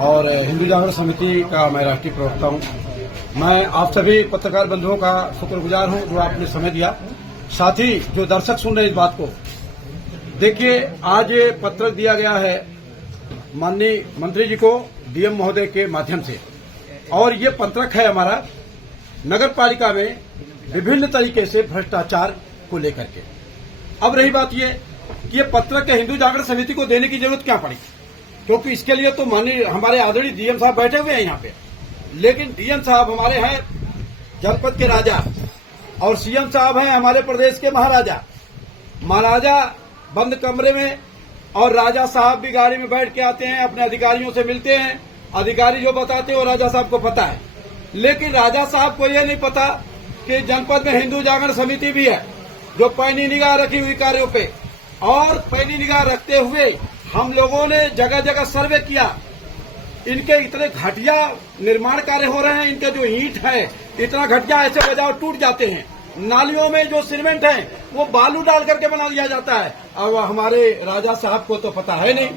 और हिंदू जागरण समिति का मैं राष्ट्रीय प्रवक्ता हूं। मैं आप सभी पत्रकार बंधुओं का शुक्रगुजार हूं जो आपने समय दिया। साथ ही जो दर्शक सुन रहे इस बात को देखिए, आज ये पत्र दिया गया है माननीय मंत्री जी को डीएम महोदय के माध्यम से, और ये पत्रक है हमारा नगर पालिका में विभिन्न तरीके से भ्रष्टाचार को लेकर के। अब रही बात ये कि ये पत्रक के हिंदू जागरण समिति को देने की जरूरत क्या पड़ी, क्योंकि इसके लिए तो माननीय हमारे आदरणीय डीएम साहब बैठे हुए हैं यहाँ पे। लेकिन डीएम साहब हमारे हैं जनपद के राजा और सीएम साहब हैं हमारे प्रदेश के महाराजा। महाराजा बंद कमरे में और राजा साहब भी गाड़ी में बैठ के आते हैं, अपने अधिकारियों से मिलते हैं। अधिकारी जो बताते हैं वो राजा साहब को पता है, लेकिन राजा साहब को ये नहीं पता कि जनपद में हिंदू जागरण समिति भी है जो पैनी निगाह रखी हुई कार्यों पे। और पैनी निगाह रखते हुए हम लोगों ने जगह जगह सर्वे किया। इनके इतने घटिया निर्माण कार्य हो रहे हैं, इनके जो ईंट है इतना घटिया, ऐसे बजाओ टूट जाते हैं। नालियों में जो सीमेंट है वो बालू डाल करके बना दिया जाता है। अब हमारे राजा साहब को तो पता है नहीं,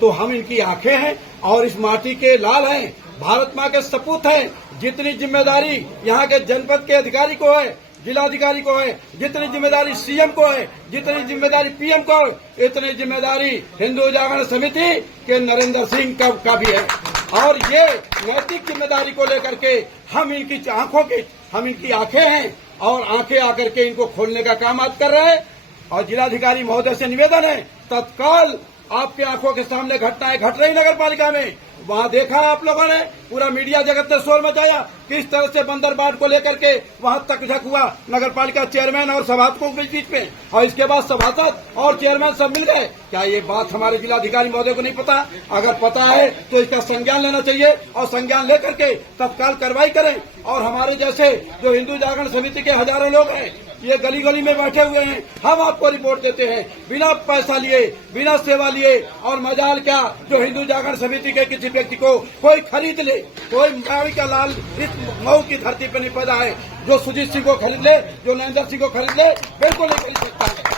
तो हम इनकी आंखें हैं और इस माटी के लाल हैं, भारत माँ के सपूत हैं। जितनी जिम्मेदारी यहाँ के जनपद के अधिकारी को है, जिलाधिकारी को है, जितनी जिम्मेदारी सीएम को है, जितनी जिम्मेदारी पीएम को है, इतनी जिम्मेदारी हिंदू जागरण समिति के नरेंद्र सिंह का भी है। और ये नैतिक जिम्मेदारी को लेकर के हम इनकी आंखें हैं और आंखें आकर के इनको खोलने का काम आज कर रहे हैं। और जिलाधिकारी महोदय से निवेदन है, तत्काल आपके आंखों के सामने घटनाएं घट रही नगर पालिका में, वहां देखा आप लोगों ने, पूरा मीडिया जगत ने शोर मचाया किस तरह से बंदरबाट को लेकर के वहां तक झक हुआ नगर पालिका चेयरमैन और सभासदों के बीच में, और इसके बाद सभासद और चेयरमैन सब मिल गए। क्या ये बात हमारे जिलाधिकारी महोदय को नहीं पता? अगर पता है तो इसका संज्ञान लेना चाहिए और संज्ञान लेकर के तत्काल कार्रवाई करें। और हमारे जैसे जो हिंदू जागरण समिति के हजारों लोग हैं, ये गली गली में बैठे हुए हैं, हम आपको रिपोर्ट देते हैं बिना पैसा लिए, बिना सेवा लिए। और मजाल क्या, जो हिंदू जागरण समिति के किसी व्यक्ति को कोई खरीद ले, कोई मावी का लाल इस मऊ की धरती पर नहीं पैदा है जो सुजीत सिंह को खरीद ले, जो नरेंद्र सिंह को खरीद ले, बिल्कुल नहीं खरीद सकता है।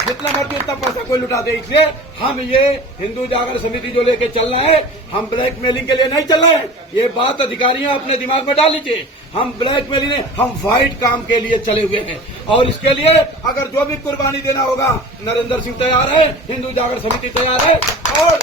जितना मर्जी उतना पैसा कोई लुटा दे। इसलिए हम ये हिंदू जागरण समिति जो लेके चल रहे हैं, हम ब्लैकमेलिंग के लिए नहीं चल रहे हैं। ये बात अधिकारियों अपने दिमाग में डाल लीजिए। हम ब्लैकमेलिंग नहीं, हम व्हाइट काम के लिए चले हुए हैं। और इसके लिए अगर जो भी कुर्बानी देना होगा, नरेंद्र सिंह तैयार है, हिंदू जागरण समिति तैयार है। और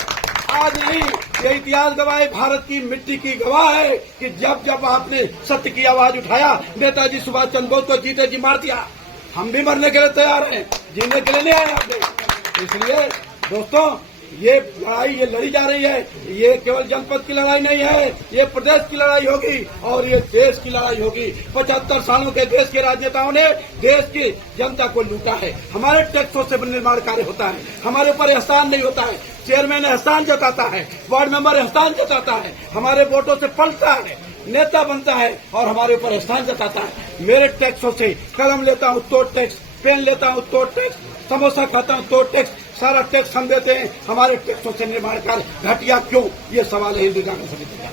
आज नहीं, ये इतिहास गवाह है, भारत की मिट्टी की गवाह है कि जब जब आपने सत्य की आवाज उठाया, नेताजी सुभाष चंद्र बोस को जीते जी मार दिया। हम भी मरने के लिए तैयार हैं, जीने के लिए नहीं आए आपने। इसलिए दोस्तों, ये लड़ाई ये लड़ी जा रही है, ये केवल जनपद की लड़ाई नहीं है, ये प्रदेश की लड़ाई होगी और ये देश की लड़ाई होगी। 75 सालों के देश के राजनेताओं ने देश की जनता को लूटा है। हमारे टैक्सों से निर्माण कार्य होता है, हमारे ऊपर एहसान नहीं होता है। चेयरमैन एहसान जताता है, वार्ड मेंबर एहसान जताता है, हमारे वोटों से पलटता है, नेता बनता है और हमारे ऊपर एहसान जताता है। मेरे टैक्सों से कलम लेता हूँ तो टैक्स, पेन लेता हूँ तो टैक्स, समोसा खाता हूँ तो टैक्स, सारा टैक्स हम देते हैं। हमारे टैक्सों से निर्माण कार्य घटिया क्यों? ये सवाल है हिंदू जागरण समिति का।